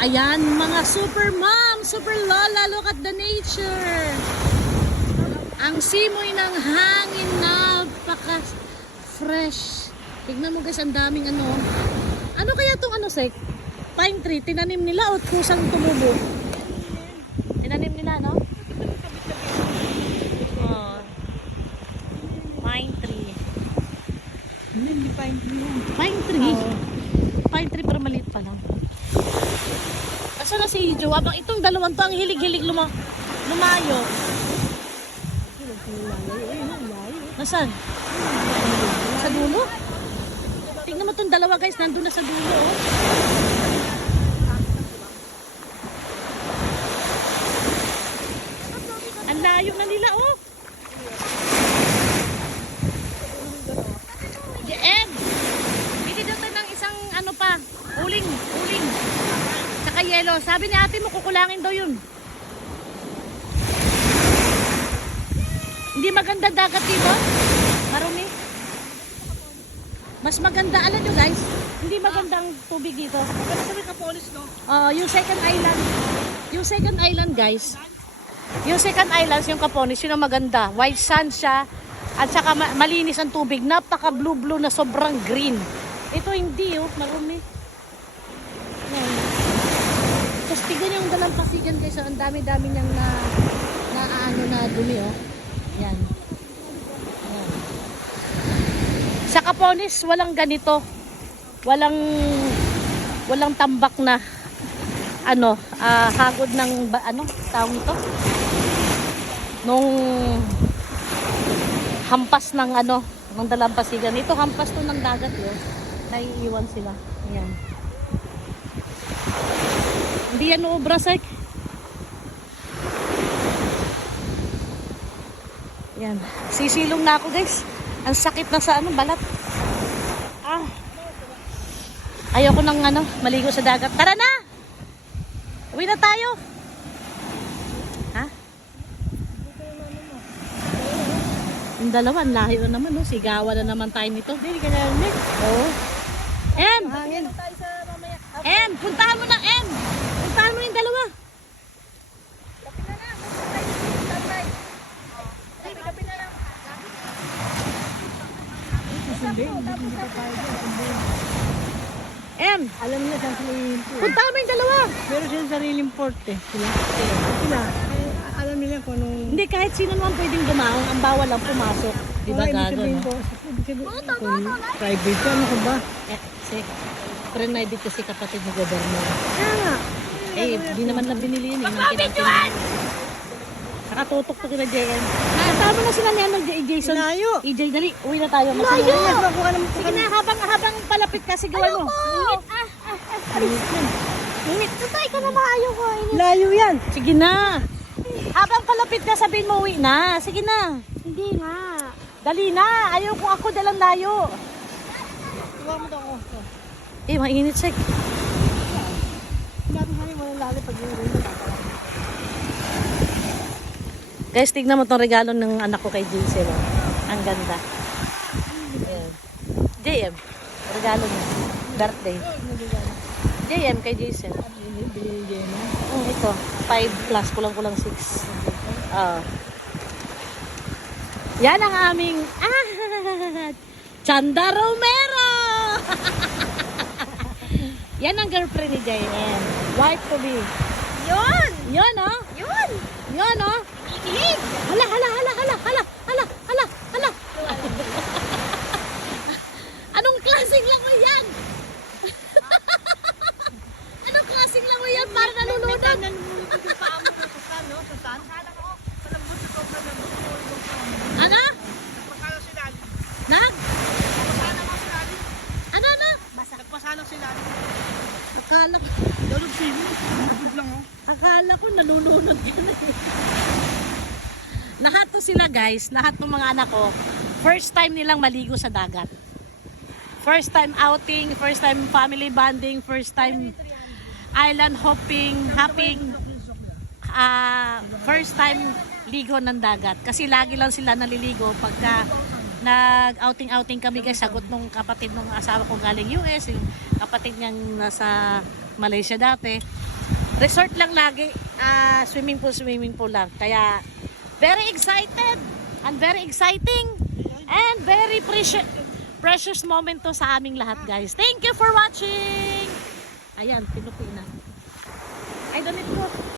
Ayan, mga super mom, super lola, look at the nature. Ang simoy ng hangin, napaka-fresh. Tignan mo guys, ang daming ano. Ano kaya itong ano, Sek? Pine tree, tinanim nila o kusang tumubo? Tinanim nila, no? Oh. Pine tree. Hindi pine tree yan. Pine tree? Pine tree pero maliit pa lang. Asa na si Jo? Abang itong dalawang to ang hilig-hilig lumayo. Nasaan? Sa dulo? Tingnan mo itong dalawa guys, nandun na sa dulo. Oh. Ang layo na nila oh. Jem! Bili daw tayo ng isang ano pa, uling. Saka yelo. Sabi ni ate mo, kukulangin daw yun. Hindi maganda dagat dito. Marumi. Mas maganda, alam nyo guys, hindi magandang tubig dito. Pero sabi ka police, no? Yung second island. Yung second island guys. Yung second island, yung Capones, yun ang maganda. White sand siya. At saka malinis ang tubig. Napaka blue na sobrang green. Ito hindi oh, marumi. Yan. Tapos tignan yung dalampasigan guys. Ang dami-dami niyang na dumi oh. Yan. Sa Capones, walang ganito. Walang tambak na hagod ng tawag ito. Nung hampas ng ng dalampasigan. Ito hampas to ng dagat yun. Naiiwan sila. Ayan. Hindi yan uubra, Sek. Yan. Sisilong na ako guys. Ang sakit na sa balat. Ayoko nang maligo sa dagat. Tara na! Uwi na tayo. Ha? Yung dalawa, ang layo na naman. Sigawan na naman tayo nito. Hindi ka na rin. Oo. Em! Hangin tayo sa mamaya. Em! Puntahan mo na, Em! Puntahan mo yung dalawa. Em! Alam niya saan sila yung port. Puntahan mo yung dalawa. Pero sila sariling port eh. Sila. Alam nila kung anong... Hindi, kahit sino naman pwedeng dumahon. Ang bawal lang pumasok. Di ba gago, no? Private ka, ano ka ba? Pre-night kasi kapatid ni Governor. Kaya nga. Di naman lang binili yun. Nakatutok to kina JM. Tama na sila ni Jason. Layo. EJ, dali. Uwi na tayo. Layo. Sige na, habang palapit ka, sigawan mo. Init. Tutay ka na maayo ko. Layo yan. Sige na. Habang palapit ka, sabihin mo uwi na. Sige na. Hindi nga. Dali na. Ayaw kung ako dalang layo. Tuwa mo daw ako. Mainit, Sek. Dati hangin mo lalo pag yung room. Guys, tignan mo tong regalo ng anak ko kay Jason. Ang ganda. Ayan. JM. Regalo niya. Birthday. JM kay Jason. Ito. 5 plus. Kulang-kulang 6. Yan ang aming Chanda Romero! Yan ang girlfriend ni JM. Wife to be. Yun! Yun, oh. Yun! Yun, oh. Ikilig! Hala. Anong klaseng langoy yan? Anong klaseng langoy yan? Para nalulunod. Nalulunod yung paa mo sa saan, no? Sa saan? Palambot ito, palambot. Ano? Nagpasalo sila. Nagpasalo sila. Akala ko, Lulog sila. Lulog lang, oh. akala ko nalulunod yan eh. Lahat to sila guys, lahat ng mga anak ko, first time nilang maligo sa dagat. First time outing, first time family bonding, first time island hopping, first time ligo ng dagat. Kasi lagi lang sila naliligo pagka nag-outing kami guys, sagot nung kapatid nung asawa ko galing US, yung kapatid niyang nasa Malaysia dati. Resort lang lagi. Swimming pool lang. Kaya, very excited. And very exciting. And very precious moment to sa aming lahat, guys. Thank you for watching. Ayan, pinupi na. Ay, damit ko.